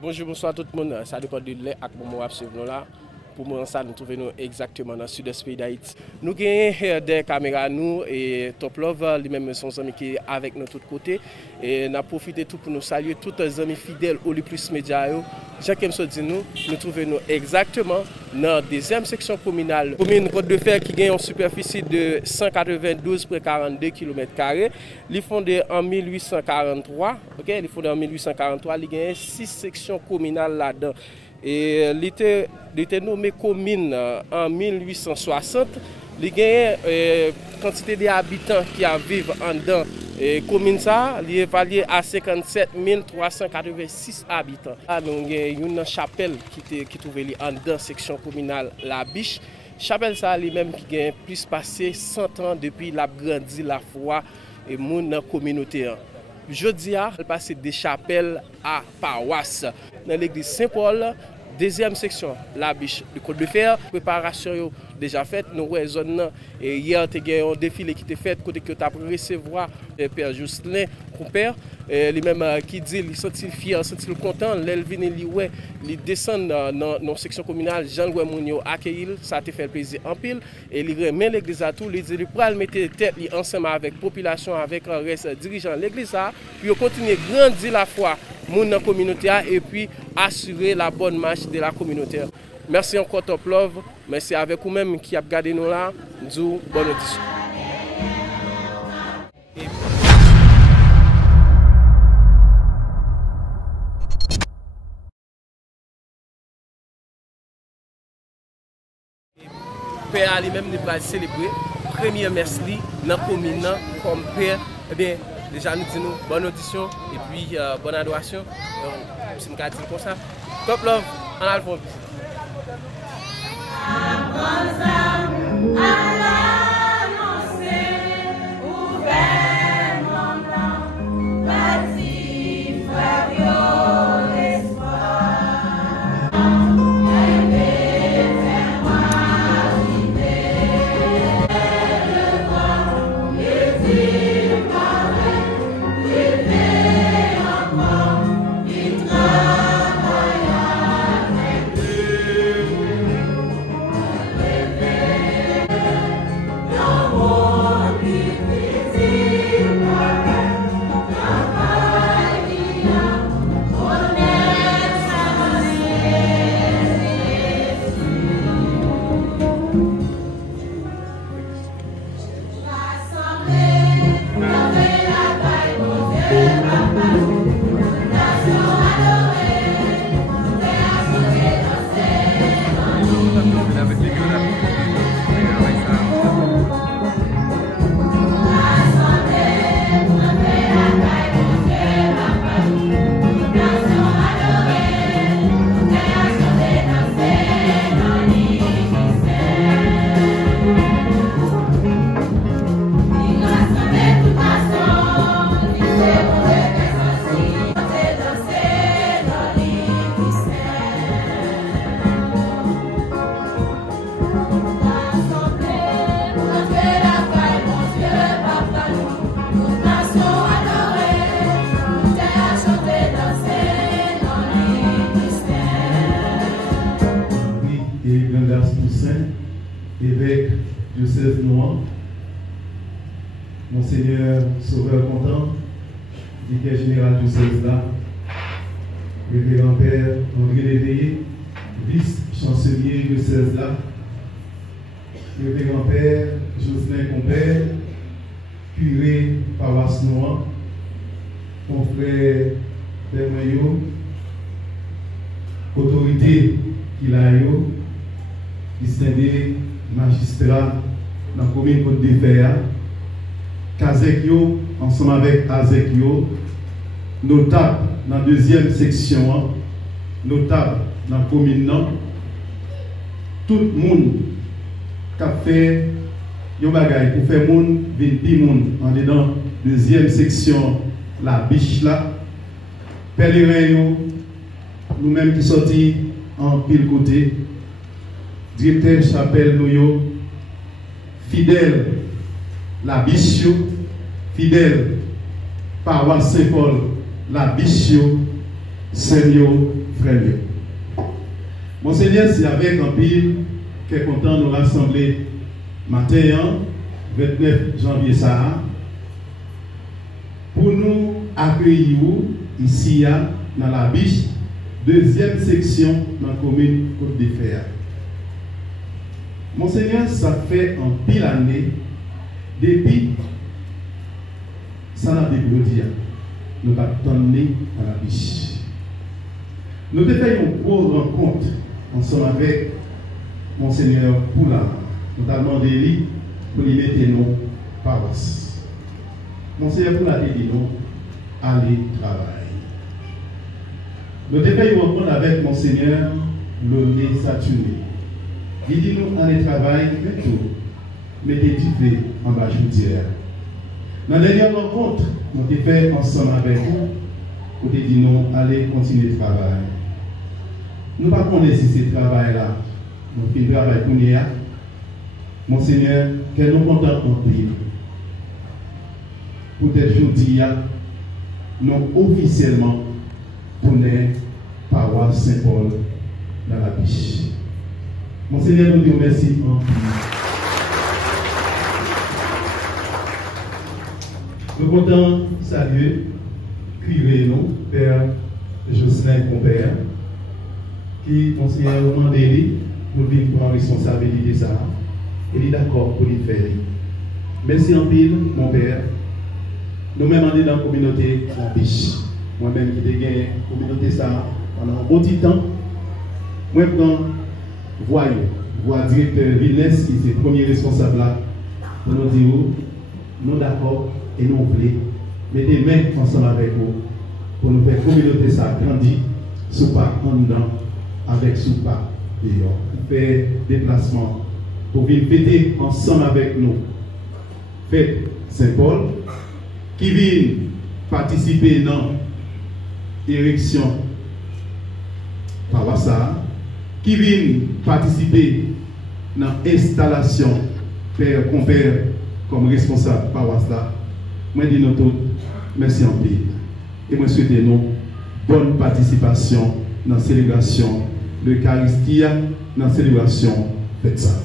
Bonjour, bonsoir tout le monde. Ça dépend de l'air et de moment nous là. Pour moi, ça nous trouvons exactement dans le sud-est pays d'Haïti. Nous avons des caméras, nous, et Top Love, lui-même, son ami qui est avec nous de tous côtés. Et nous avons profité tout pour nous saluer tous les amis fidèles au plus média. Jacques dit nous trouvons exactement dans la deuxième section communale. Commune Côte de Fer qui gagne une superficie de 192,42 km². Il est fondé en 1843. Ok, il est fondé en 1843. Il gagne 6 sections communales là-dedans. Et il était nommé commune en 1860. Il y a une quantité d'habitants qui vivent en dedans. Et commune ça, il est évalué à 57 386 habitants. Donc, il y a une chapelle qui trouve en dedans section communale La Biche. Chapelle ça lui-même qui a plus passé 100 ans depuis la grandi la foi et mon communauté. Jeudi, elle passe des chapelles à paroisse. Dans l'église Saint-Paul, deuxième section, La Biche du Côte de Fer. Préparation déjà faite. Nous avons zone. Et hier, il y a un défilé qui était fait côté que tu as recevoir Père Jocelyn, compère. Lui-même qui dit il sent fier, il sent content. L'Elvin il descend dans la section communale. Jean-Louis Mounio accueilli, ça a fait plaisir en pile. Et il remet l'église à tout. Il dit il peut mettre tête ensemble avec la population, avec le reste dirigeant l'église. Puis il continue à grandir la foi dans la communauté et puis assurer la bonne marche de la communauté. Merci encore Top Love. Merci avec vous-même qui a gardé nous là. Nous bonne audition. Père lui-même nous va célébrer premier messe dans la commune comme père. Eh bien, déjà nous disons bonne audition et puis bonne adoration. Si nous dire comme ça. Top Love, en alpha. Évêque Diocèse Noir, Monseigneur Sauveur Content, vicaire général Diocèse là, Révérend Père André Léveillé, vice-chancelier Diocèse là, Révérend Père Jocelyn Compère, curé Paroisse Noire, mon frère Père Maillot, autorité qu'il a eu, distingué magistrat dans la commune Côte de Fer, Kazekyo, ensemble avec Azekyo, notable dans la deuxième section, notable dans la commune, tout le monde qui a fait un bagage pour faire monde, 20 monde en dedans, deuxième section, La Biche là, pèlerins, nous-mêmes qui sortis en pile côté, directeur chapelle nous, fidèle la biche, fidèle paroisse Saint-Paul, la biche, Seigneur, frère. Monseigneur, c'est avec un pile qui est content de nous rassembler matin, 29 janvier, ça, pour nous accueillir ici dans la biche, deuxième section dans la commune Côte des Fers. Monseigneur, ça fait un pile année depuis ça n'a dégoûté. Nous avons tourné à la biche. Nous avons fait une grosse rencontre ensemble avec Monseigneur Poula. Nous avons demandé pour lui mettre nos paroisses. Monseigneur Poula a dit nous, allez travailler. Nous avons fait une rencontre avec Monseigneur Lolé Saturné. Il dit nous, allez travailler, mettez du feu en bas chaudière. Dans la dernière rencontre, nous avons fait ensemble avec vous, nous avons dit nous, allez continuer le travail. Nous ne pouvons pas connaître ce travail-là. Nous faisons le travail pour nous. Monseigneur, que nous comptons en pile. Peut-être aujourd'hui, nous officiellement pour les paroisse Saint-Paul dans la biche. Monseigneur, nous vous remercions en pile. Nous comptons saluer, curé nous, Père Jocelyn Compère, qui, Monseigneur, nous demande pour venir prendre responsabilité de ça. Il est d'accord pour le faire. Merci en pile, mon Père. Nous-mêmes, on est dans la communauté La Biche. Moi-même, qui ai gagné la communauté ça pendant un bon petit temps. Moi, je prends voix directeur Vilnes, qui est le premier responsable là, pour nous dire, nous d'accord et nous voulons mettez mains ensemble avec vous pour nous faire communauté ça grandir, sous pas en dedans, avec sous pas dehors. Faire déplacement pour venir fêter ensemble avec nous. Fête Saint-Paul, qui vient participer dans l'érection Pawassa, qui vient participer dans l'installation Père Compère comme responsable Pawassa. Moi, je dis nous tous, merci en paix. Et moi, souhaite nous bonne participation dans la célébration de l'Eucharistie, dans la célébration de ça.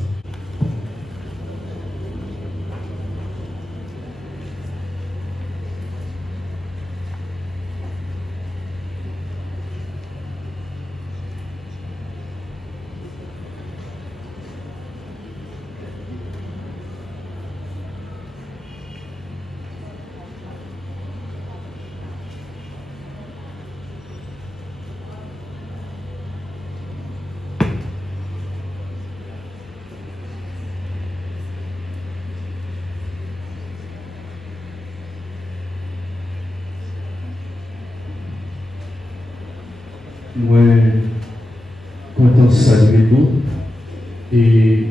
Moi, content de saluer nous et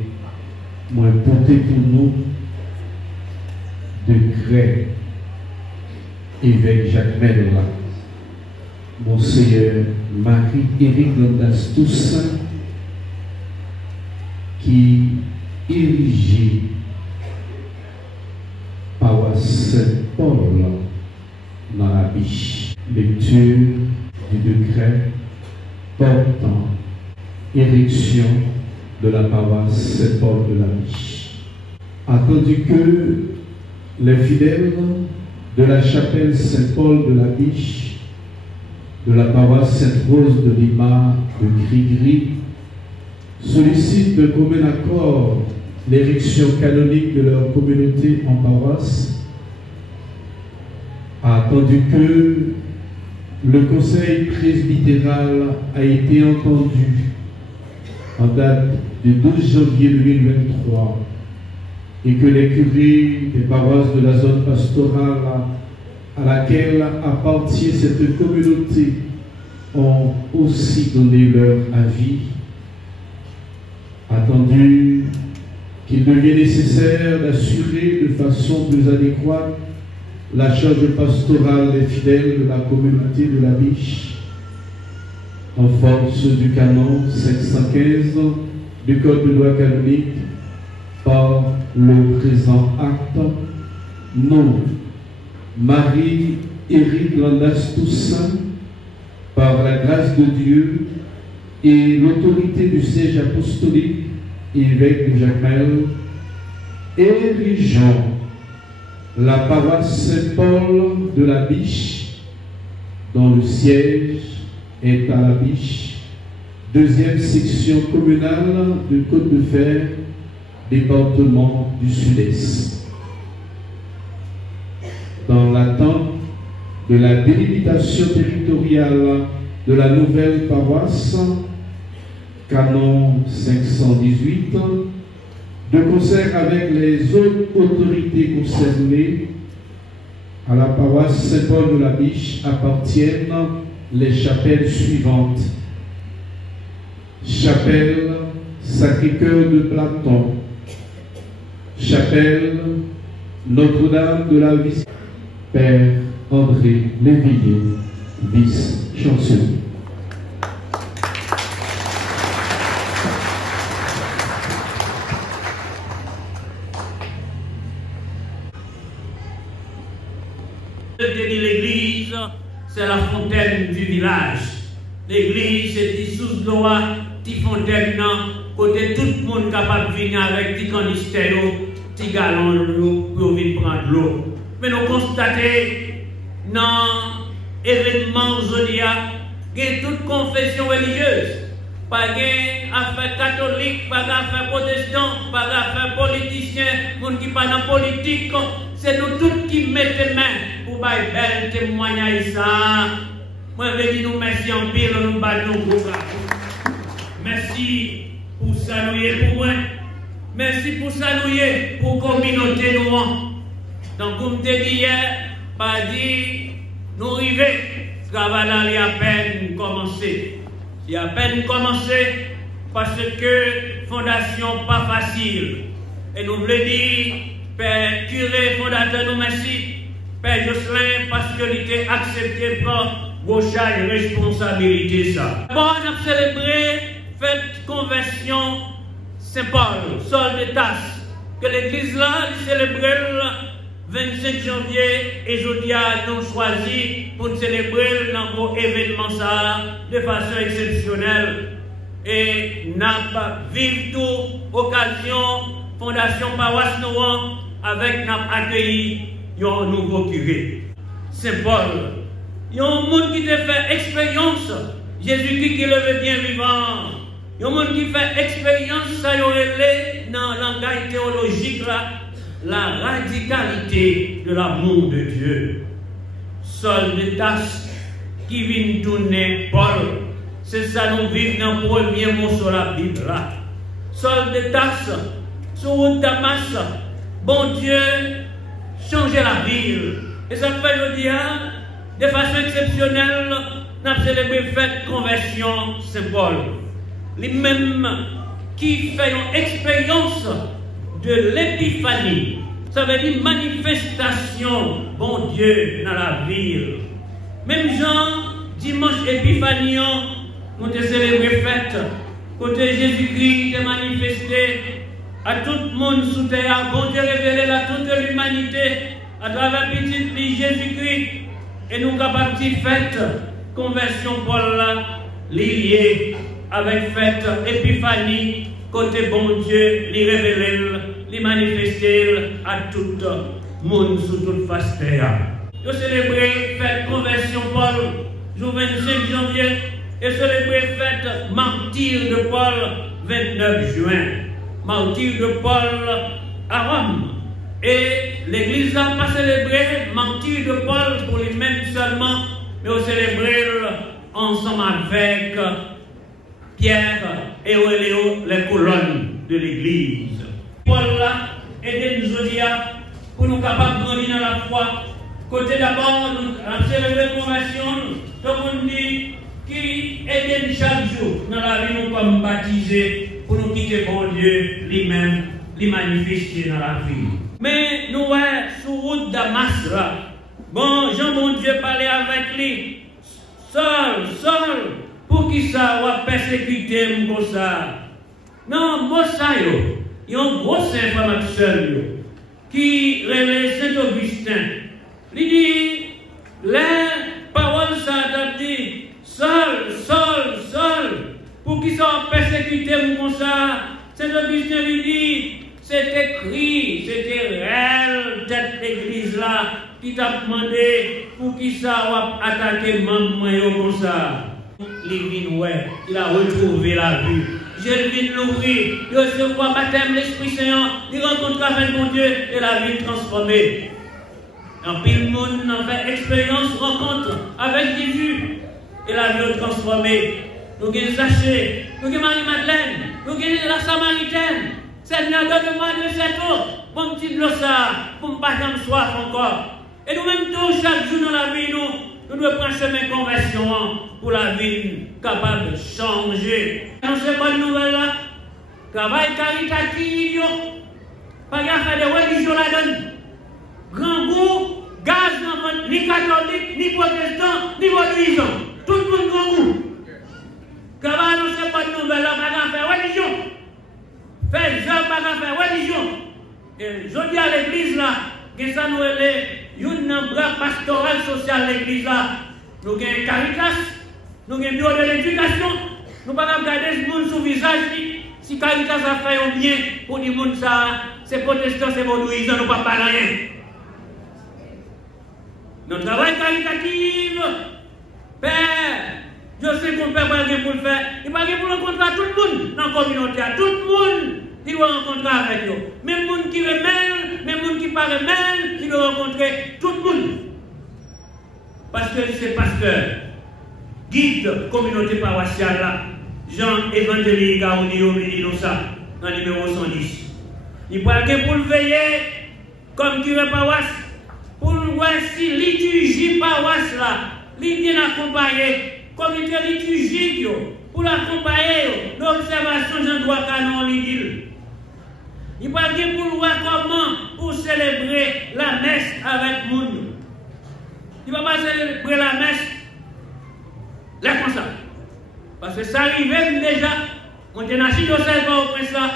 moi, porter pour nous de gré évêque Jacques Mella, Monseigneur Marie-Éric Landas Toussaint, qui érigé paroisse Saint-Paul dans la biche. Lecture du décret portant érection de la paroisse Saint-Paul de la Biche. Attendu que les fidèles de la chapelle Saint-Paul de la Biche, de la paroisse Sainte-Rose de Lima de Grigri, sollicitent de commun accord l'érection canonique de leur communauté en paroisse, attendu que le conseil presbytéral a été entendu en date du 12 janvier 2023 et que les curés des paroisses de la zone pastorale à laquelle appartient cette communauté ont aussi donné leur avis, attendu qu'il devient nécessaire d'assurer de façon plus adéquate la charge pastorale des fidèles de la communauté de la Biche, en force du canon 515 du Code de droit canonique, par le présent acte, nous, Marie-Éric Landas Toussaint, par la grâce de Dieu et l'autorité du siège apostolique évêque de Jacmel, érigeons la paroisse Saint-Paul de la Biche, dont le siège est à la Biche, deuxième section communale du Côte de Fer, département du Sud-Est. Dans l'attente de la délimitation territoriale de la nouvelle paroisse, canon 518, de concert avec les autres autorités concernées, à la paroisse Saint-Paul de la Biche appartiennent les chapelles suivantes. Chapelle Sacré-Cœur de Platon, chapelle Notre-Dame de la Visite, Père André Lévillier, vice-chancelier. L'église, c'est la fontaine du village. L'église, c'est des sources d'eau, des fontaines, côté tout le monde capable de venir avec des canistères, des galons d'eau pour venir prendre l'eau. Mais nous constatons dans l'événement aujourd'hui, il y a toute confession religieuse. Pas d'affaires catholiques, pas d'affaires protestantes, pas d'affaires politiciens, monde qui pas dans la politique. C'est nous tous qui mettons main pour faire bel témoignage. Moi, je vais dire nous merci en pile, nous battons pour ça. Merci pour saluer pour moi. Merci pour saluer pour la communauté nous. Donc, comme je dis hier, pas dit, nous arrivons, le travail a à peine commencé. Il a à peine commencé parce que fondation pas facile. Et nous voulons dire, Père curé, fondateur, nous merci. Père Jocelyn, parce que il était accepté par vos charges responsabilité. Ça. Bon, on a célébré fête conversion Saint-Paul, sol de tasse, que l'église là, célébrait le 25 janvier et aujourd'hui, nous avons choisi pour célébrer dans vos événements ça de façon exceptionnelle. Et nous avons vécu toute occasion, Fondation Paroisse Noire, avec nous accueilli un nouveau curé, Saint-Paul. Il y a un monde qui te fait expérience, Jésus-Christ qui le veut bien vivant. Il y a un monde qui fait expérience, ça y aurait dans le langage théologique là, la radicalité de l'amour de Dieu. Sol de tasse qui vient tourner Paul. C'est ça nous vivons dans le premier mot sur la Bible là. Sol de tasse, sur route Damas, bon Dieu, changer la ville. Et ça fait le dire, de façon exceptionnelle, nous avons célébré fête conversion Saint-Paul. Les mêmes qui fait une expérience de l'épiphanie. Ça veut dire manifestation, bon Dieu, dans la ville. Même Jean, dimanche épiphanie, nous avons célébré fête. Côté Jésus-Christ est manifesté à tout le monde sous terre. Bon Dieu révélé à toute l'humanité à travers petit Jésus-Christ. Et nous avons parti fête, conversion Paul là, liée avec fête épiphanie. Côté bon Dieu, les révéler, les manifester à tout le monde sous toute face terre. Nous célébrons fête conversion Paul, jour 25 janvier, et célébrons fête martyr de Paul, 29 juin. Martyr de Paul à Rome. Et l'église n'a pas célébré martyr de Paul pour lui-même seulement, mais on célébré ensemble avec Pierre et Aurélie, les colonnes de l'église. Paul là, aidez-nous aujourd'hui pour nous capables de grandir dans la foi. Côté d'abord, nous avons célébré la conversion, tout le monde dit qui aide chaque jour dans la vie nous comme baptisés pour nous quitter bon Dieu lui-même, lui manifester dans la vie. Mais nous, sur route Damas, Bon, Jean, mon Dieu, parlait avec lui. Seul, pour qui ça va persécuter comme ça? Non, moi ça, il y a un gros saint informateur qui révèle Saint-Augustin. Il dit, les paroles s'adaptent, seul, pour qui ça va persécuter comme ça? Saint-Augustin lui dit, c'est écrit, c'était réel, cette église-là, qui t'a demandé pour qui ça va attaquer maman comme ça. Il a retrouvé la vue. Je viens l'ouvrir, il recevoir baptême l'Esprit Saint, il rencontre avec mon Dieu et la vie transformée. En pile monde a fait expérience, rencontre avec Jésus et la vie transformée. Nous avons Zachée, nous avons Marie-Madeleine, nous avons la Samaritaine. Seigneur, donne-moi de cette eau, mon petit de ça, pour ne pas jamais soif encore. Et nous-mêmes tous, chaque jour dans la vie, nous devons prendre chemin de conversion pour la vie capable de changer. Dans cette bonne nouvelle-là, travail caritatif, pas de faire de religion là-dedans. Grand goût, gaz dans votre, ni catholique, ni protestant, ni religion. Tout le monde grand goût. Travail dans cette bonne nouvelle-là, pas de faire religion. Faites Jean pas faire religion. Et je dis à l'église là, que ça nous est une bras pastoral social l'église là. Nous avons Caritas, nous avons bureau de l'éducation, nous ne pouvons pas regarder ce monde sous visage. Si Caritas a fait un bien pour dire monde ça, c'est protestants, c'est vaudouisants, nous ne pouvons pas rien. Notre travail caritatif, Père, je sais qu'on ne peut pas rien pour le faire. Il ne peut pas pour rencontrer tout le monde dans la communauté, tout le monde. Il doit rencontrer avec eux. Même les gens qui remèlent, même les gens qui ne parlent pas, il doit rencontrer tout le monde. Parce que c'est pasteur, guide communauté paroissiale là, Jean Évangélique Gaouni, il dit ça, dans le numéro 110. Il parle pour le veiller comme curé paroisse, pour le voir si liturgie paroisse là, il bien accompagné, comité liturgique, pour l'accompagner, l'observation d'un droit canon, il dit. Il parle pour voir comment pour célébrer la messe avec le monde. Il ne va pas célébrer la messe là comme ça. Parce que ça arrivait déjà. On était dans le diocèse au prince là.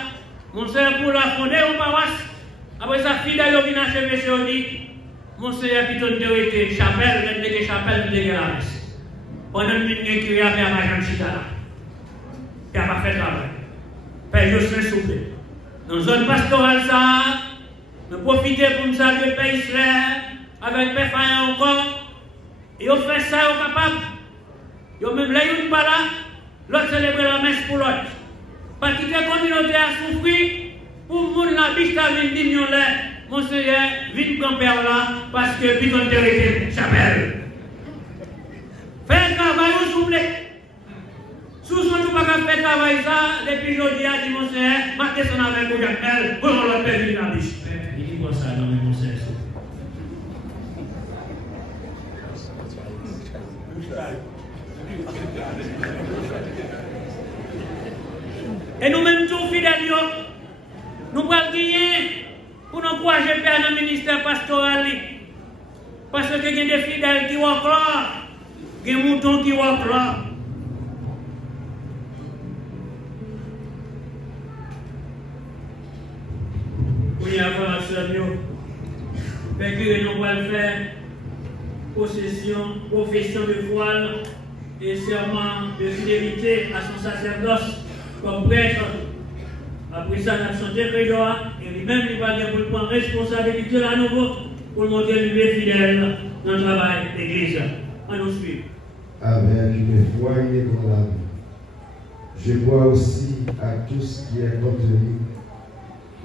Mon sœur pour la fonder au paroisse. Après ça, fidèle au vient achever sur lui. Mon sœur plutôt de été chapelle, même des chapelles, de la messe. Pendant une minute qui a fait à ma jambe chita là. Il n'a pas fait travail. Père Joseph souple. Dans une zone pastorale, ça, nous profitons pour nous saluer le Père Israël, avec Père Fayan encore. Et on fait ça, on est capable. Et même là, il n'est pas là, l'autre célébrer la messe pour l'autre. Parce que la communauté a souffert, pour le monde, la biche a vu 10 millions là, mon Seigneur, vite grand-père là, parce que puis on était chapelle. Faites travail, s'il vous plaît. Si vous ne pouvez pas faire travail ça, depuis aujourd'hui, à dit mon Seigneur, marquez son avec vous, j'appelle, pour le faire venir la biche. Il dit quoi ça dans mon Seigneur? Et nous-mêmes, tous fidèles, nous pouvons gagner pour nous encourager Père dans le ministère pastoral. Parce que il y a des fidèles qui vont là, il y a des moutons qui vont là. Oui, avant la sœur, Père que nous allons faire profession de foi et serment de fidélité à son sacerdoce comme prêtre. Après ça, nous avons chanté et lui-même, il va dire pour prendre responsabilité à nouveau pour montrer lui fidèle dans le travail de l'église. On nous suit. Avec une foi inébranlable, je vois aussi à tout ce qui est contenu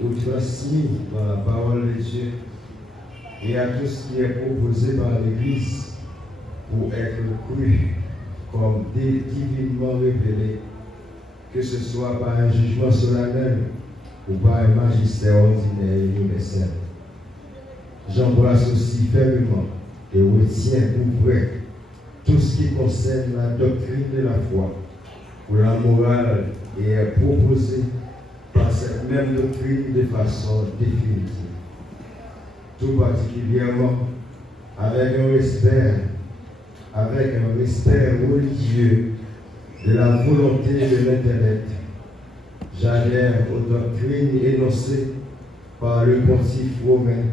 ou transmis par la parole de Dieu et à tout ce qui est proposé par l'Église pour être cru comme divinement révélé, que ce soit par un jugement solennel ou par un magistère ordinaire et universel. J'embrasse aussi fermement et retiens pour vrai tout ce qui concerne la doctrine de la foi, où la morale est proposée par cette même doctrine de façon définitive. Tout particulièrement, avec un respect religieux de la volonté de l'Internet, j'adhère aux doctrines énoncées par le pontife romain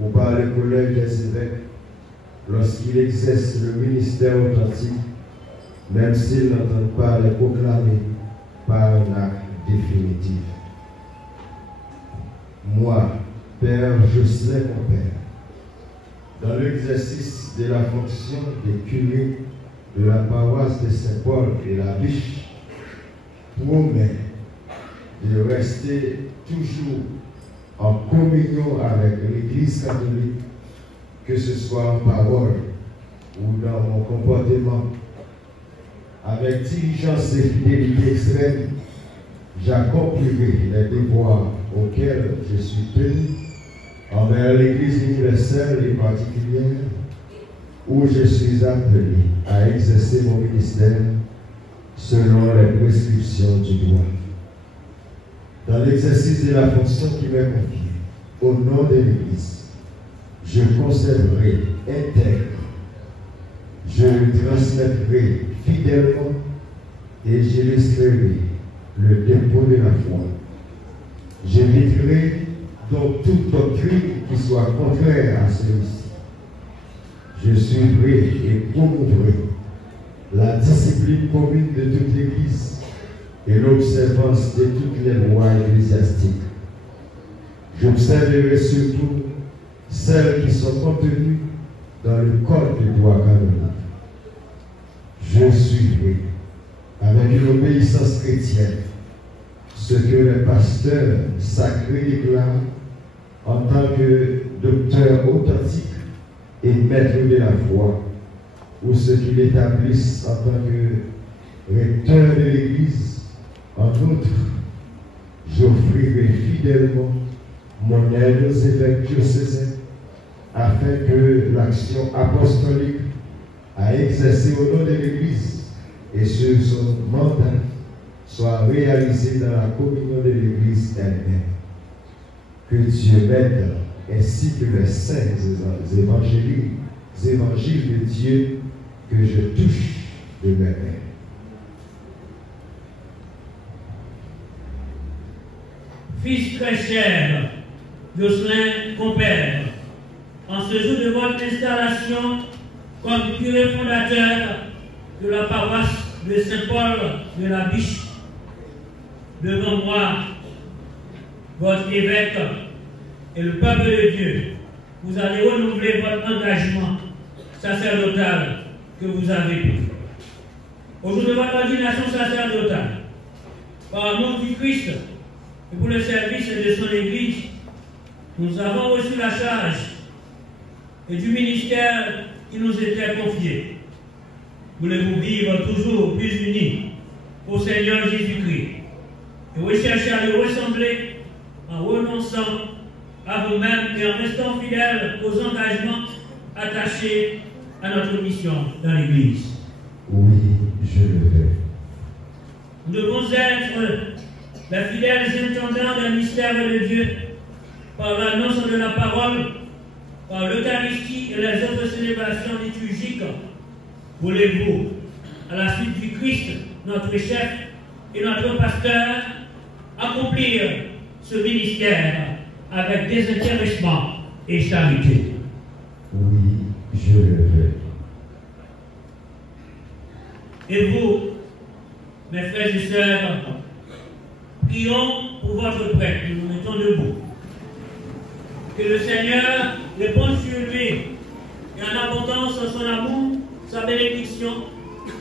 ou par le collège des évêques lorsqu'il exerce le ministère authentique, même s'il n'entend pas les proclamer par un acte définitif. Moi, Père Jocelyn Compère, dans l'exercice de la fonction des curés de la paroisse de Saint-Paul et la Biche, promets de rester toujours en communion avec l'Église catholique, que ce soit en parole ou dans mon comportement. Avec diligence et fidélité extrême, j'accomplirai les devoirs auxquels je suis tenu envers l'Église universelle et particulière, où je suis appelé à exercer mon ministère selon les prescriptions du droit. Dans l'exercice de la fonction qui m'est confiée, au nom de l'Église, je conserverai intègre, je le transmettrai fidèlement et j'illustrerai le dépôt de la foi. J'éviterai donc toute doctrine qui soit contraire à celui-ci. Je suivrai et promouvrai la discipline commune de toute l'Église et l'observance de toutes les lois ecclésiastiques. J'observerai surtout celles qui sont contenues dans le code du droit canonique. Je suivrai avec une obéissance chrétienne ce que les pasteurs sacrés déclarent en tant que docteurs authentiques et maîtres de la foi, ou ce qu'ils établissent en tant que recteurs de l'Église. En outre, j'offrirai fidèlement mon aide aux évêques diocésains afin que l'action apostolique à exercer au nom de l'Église et sur son mandat soit réalisée dans la communion de l'Église elle-même. Que Dieu m'aide, ainsi que les saints évangiles de Dieu que je touche de mes mains. Fils très cher, Jocelyn Compère, en ce jour de votre installation comme curé fondateur de la paroisse de Saint-Paul de la Biche, devant moi, votre évêque et le peuple de Dieu, vous allez renouveler votre engagement sacerdotal que vous avez pris. Au jour de votre ordination sacerdotale, par amour du Christ et pour le service de son Église, nous avons reçu la charge et du ministère qui nous était confié. Voulez-vous vivre toujours plus unis au Seigneur Jésus-Christ et rechercher à lui ressembler en renonçant à vous-même et en restant fidèles aux engagements attachés à notre mission dans l'Église? Oui, je le vais. Nous devons être les fidèles intendants des mystères de Dieu par l'annonce de la parole, par l'Eucharistie et les autres célébrations liturgiques. Voulez-vous, à la suite du Christ, notre chef et notre pasteur, accomplir ce ministère avec désintéressement et charité? Oui, je le vais. Et vous, mes frères et sœurs, prions pour votre prêtre. Nous nous mettons debout. Que le Seigneur réponde sur lui et en abondance son amour, sa bénédiction,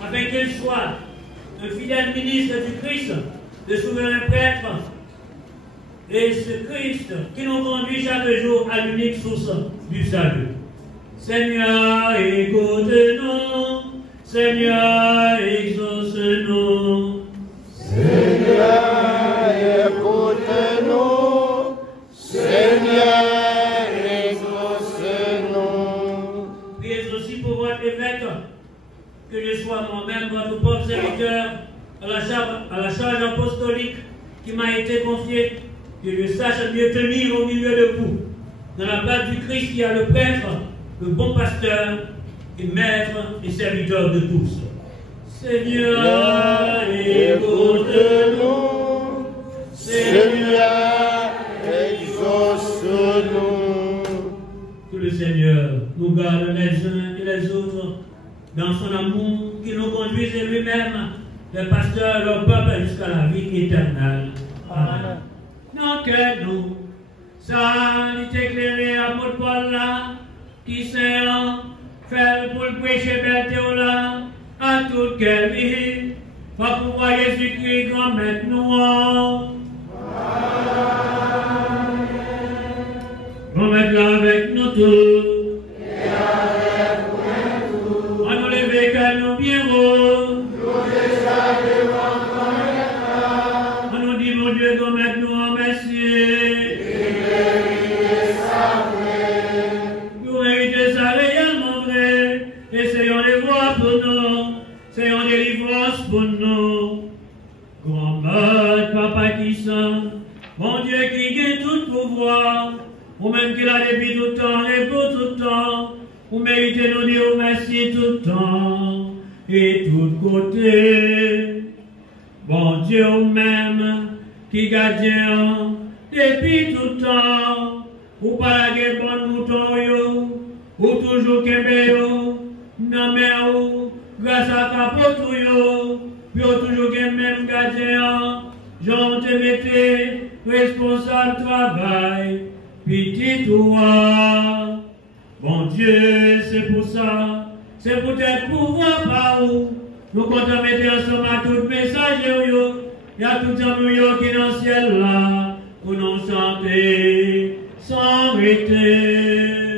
afin qu'il soit un fidèle ministre du Christ, le souverain prêtre, et ce Christ qui nous conduit chaque jour à l'unique source du salut. Seigneur, écoute-nous. Seigneur, exauce-nous. Seigneur, écoute-nous. Seigneur, exauce-nous. Priez aussi pour votre évêque, que je sois moi-même votre pauvre serviteur à la charge apostolique qui m'a été confiée, que je sache mieux tenir au milieu de vous, dans la place du Christ qui a le prêtre, le bon pasteur et maître et serviteur de tous. Seigneur, écoute-nous. Seigneur, exauce-nous. Que le Seigneur nous garde les uns et les autres dans son amour, qui nous conduise lui-même, les pasteurs, leur peuple, jusqu'à la vie éternelle. Amen. Non que nous, ça, il éclairé à mon Paul là, qui s'est fait pour le prêcher belle là, à toute quelle vie, va pouvoir Jésus-Christ grand maître nous. Grand maître là avec nous tous. On nous lever qu'à nous bien haut. On nous dit mon Dieu grand maître nous en merci. Nous méritons ça réellement vrai. Essayons les voir pour nous. Essayons délivrance pour nous. Grand maître, papa qui sent. Mon Dieu qui gagne tout pouvoir. Ou même qu'il a depuis tout le temps et pour tout le temps. Vous méritez nous dire merci tout le temps et tout côté. Bon Dieu même qui gardien depuis tout le temps. Ou pas la bonne mouton yo, ou toujours kembe yo, non mais ou grâce à capote yo, puis toujours même gardien. J'en te mettais responsable travail, petit toi. Bon Dieu, c'est pour ça, c'est peut-être pour voir par où nous comptons mettre ensemble à tout message, il y a tout un nous qui est dans le ciel là, pour nous chanter sans arrêter.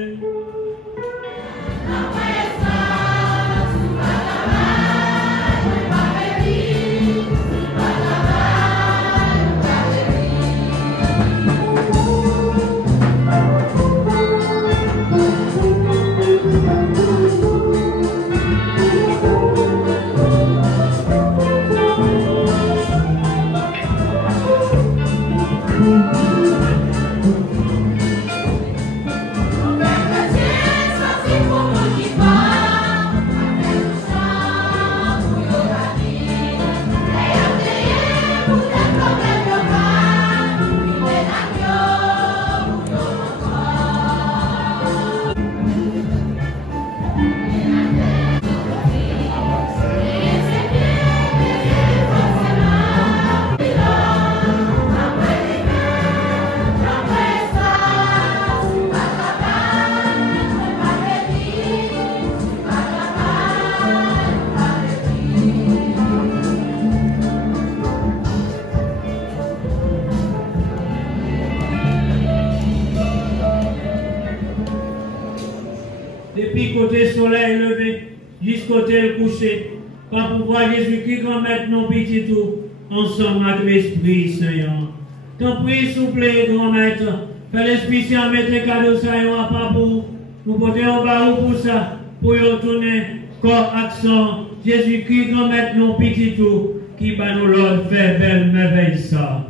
Côté soleil levé, jusqu'au côté le coucher, par pouvoir Jésus-Christ grand maître non petit tout, ensemble avec l'Esprit Seigneur. T'en prie, souple, grand maître, fais l'Esprit Saint mettre cadeau ça à pas pour nous porter en bas pour ça, pour y retourner, corps, accent, Jésus-Christ grand maître non petit tout, qui va nous l'ordre faire belle merveille ça.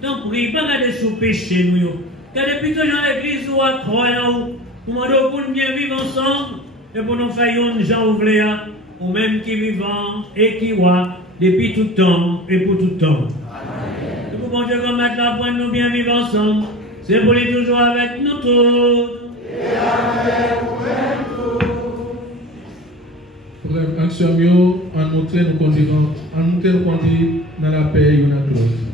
T'en prie, pas garder sous péché nous, car depuis que dans l'église ou à croire, nous demandons pour nous bien vivre ensemble et pour nous faire une gens ouverts, ou même qui vivent et qui voient depuis tout temps et pour tout temps. Et pour bon Dieu, comme maintenant, pour nous bien vivre ensemble, c'est pour les toujours avec nous tous. Et avec vous. Frère, action mieux, en montrer nos continents, en montrer nos continents dans la paix et dans l'autre.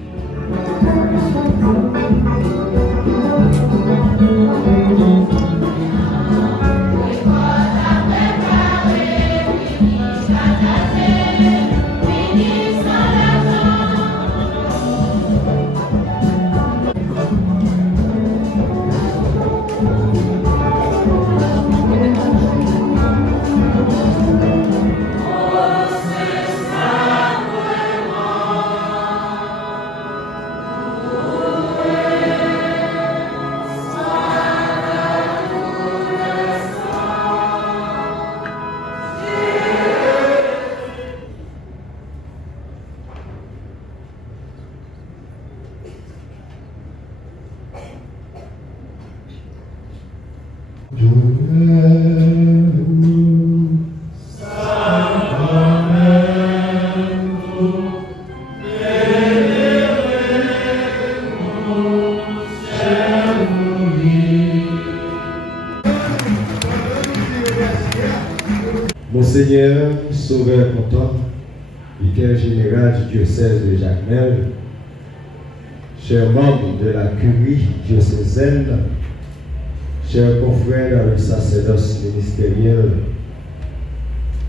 Oh, Monseigneur, sauveur content, vicaire général du diocèse de Jacmel, chers membres de la curie diocésaine, chers confrères dans le sacerdoce ministériel,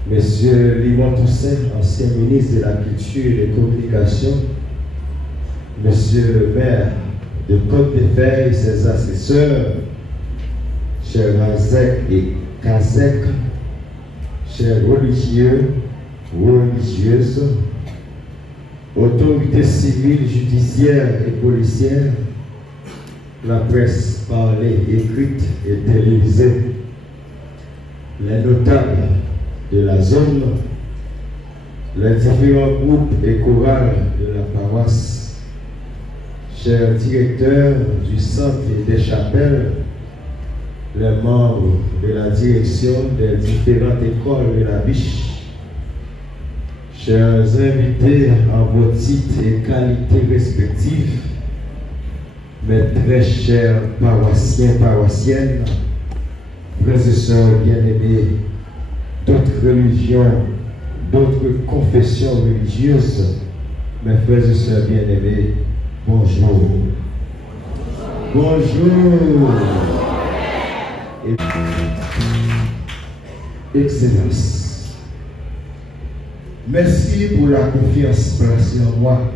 Monsieur Limon Toussaint, ancien ministre de la Culture et des Communications, Monsieur le maire de Côte-des-Fers et ses assesseurs, chers Razek et Kazek, chers religieux, religieuses, autorités civiles, judiciaires et policières, la presse parlée, écrite et télévisée, les notables de la zone, les différents groupes et chorales de la paroisse, chers directeurs du centre et des chapelles, les membres de la direction des différentes écoles de la Biche, chers invités en vos titres et qualités respectives, mes très chers paroissiens, paroissiennes, frères et sœurs bien-aimés, d'autres religions, d'autres confessions religieuses, mes frères et sœurs bien-aimés, bonjour. Bonjour. Excellence. Merci pour la confiance placée en moi,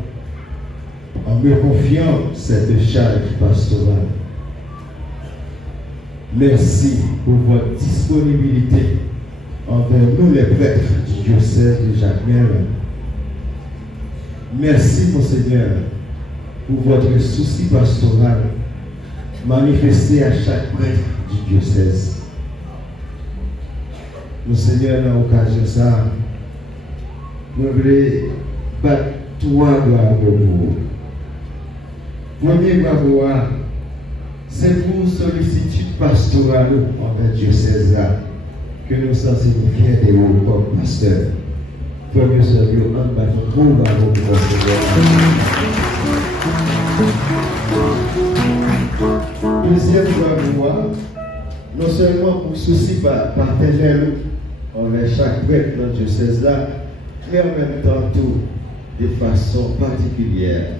en me confiant cette charge pastorale. Merci pour votre disponibilité envers nous les prêtres du diocèse de Jacmel. Merci, Monseigneur, pour votre souci pastoral manifesté à chaque prêtre du diocèse. Monseigneur, dans l'occasion ça, nous voulons battre trois bravo. Premier bravo, c'est pour sollicitude pastorale envers diocèse que nous sommes fiers de vous comme pasteur. Premier service, on va vous trouver bravo pour deuxième bravo, non seulement pour souci partenaire envers chaque prêtre dans le diocèse là, mais en même temps tout de façon particulière.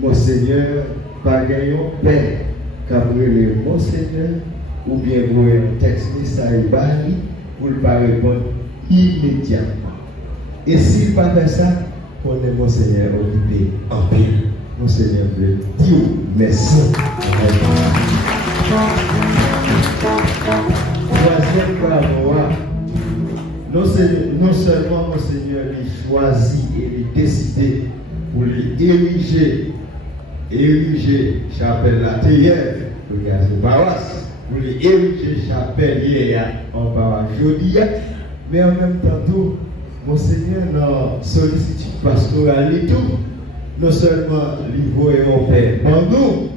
Monseigneur, pas gagnant paix, qu'après Monseigneur, ou bien vous un texte message pour ne pas répondre immédiatement. Et s'il ne pas fait ça, on est Monseigneur occupé en pile. Monseigneur veut dire merci. Troisième bravo, non seulement Monseigneur il choisit et il décide pour ériger chapelle la théière, pour les paroisses, pour ériger chapelle hier en paroisse jeudi, mais en même temps tout, Monseigneur dans sollicitude pastorale et tout, non seulement l'Ivo et on fait pour nous,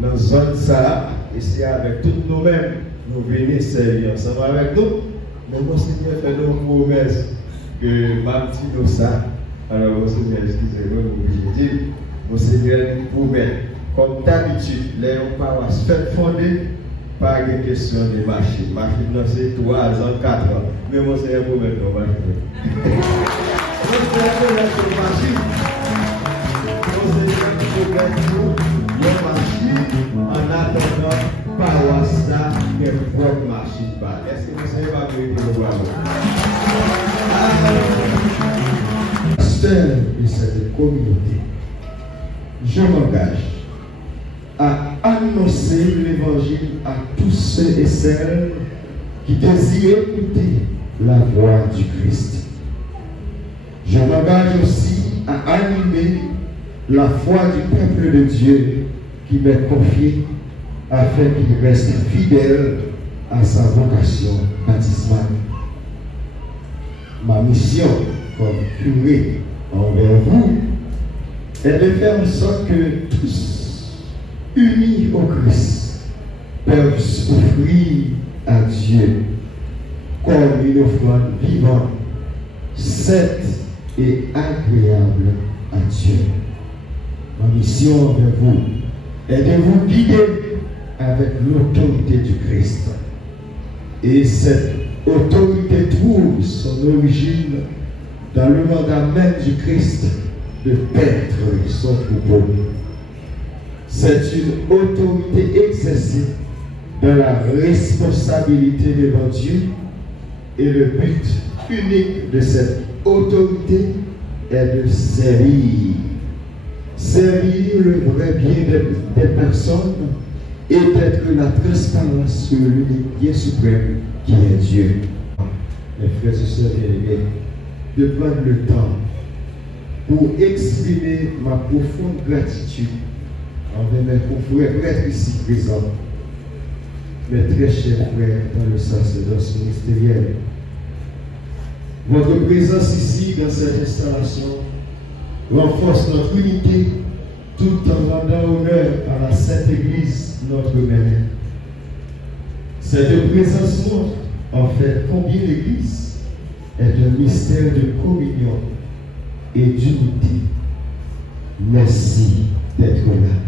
dans la zone ça, et c'est avec tous nous-mêmes, nous venons servir ensemble avec nous, mais Monseigneur fait nos promesses que Martino ça, alors Monseigneur, excusez-moi, je dis, Monseigneur promet, comme d'habitude, les paroisses faites fondées, pas de question de machine. Machine, c'est 3 ans, 4 ans. Mais Monseigneur promet non machine. Monseigneur promet une machine. Monseigneur promet une machine en attendant paroisse là, une propre machine. Est-ce que Monseigneur va vous aider le voir? Pasteur de cette communauté, je m'engage à annoncer l'évangile à tous ceux et celles qui désirent écouter la voix du Christ. Je m'engage aussi à animer la foi du peuple de Dieu qui m'est confié afin qu'il reste fidèle à sa vocation baptismale. Ma mission comme curé envers vous est de faire en sorte que tous, unis au Christ, peuvent s'offrir à Dieu comme une offrande vivante, sainte et agréable à Dieu. Ma mission envers vous est de vous guider avec l'autorité du Christ. Et cette autorité trouve origine dans le mandat même du Christ de paître son troupeau. C'est une autorité exercée dans la responsabilité devant Dieu, et le but unique de cette autorité est de servir. Servir le vrai bien des personnes et d'être la transparence sur l'unique bien suprême qui est Dieu. Mes frères et sœurs bien-aimés, de prendre le temps pour exprimer ma profonde gratitude envers mes confrères prêtres ici présents, mes très chers frères dans le sacerdoce ministériel. Votre présence ici dans cette installation renforce notre unité tout en rendant honneur à la Sainte Église, notre mère. Cette présence montre en fait combien l'Église est un mystère de communion et d'unité. Merci d'être là.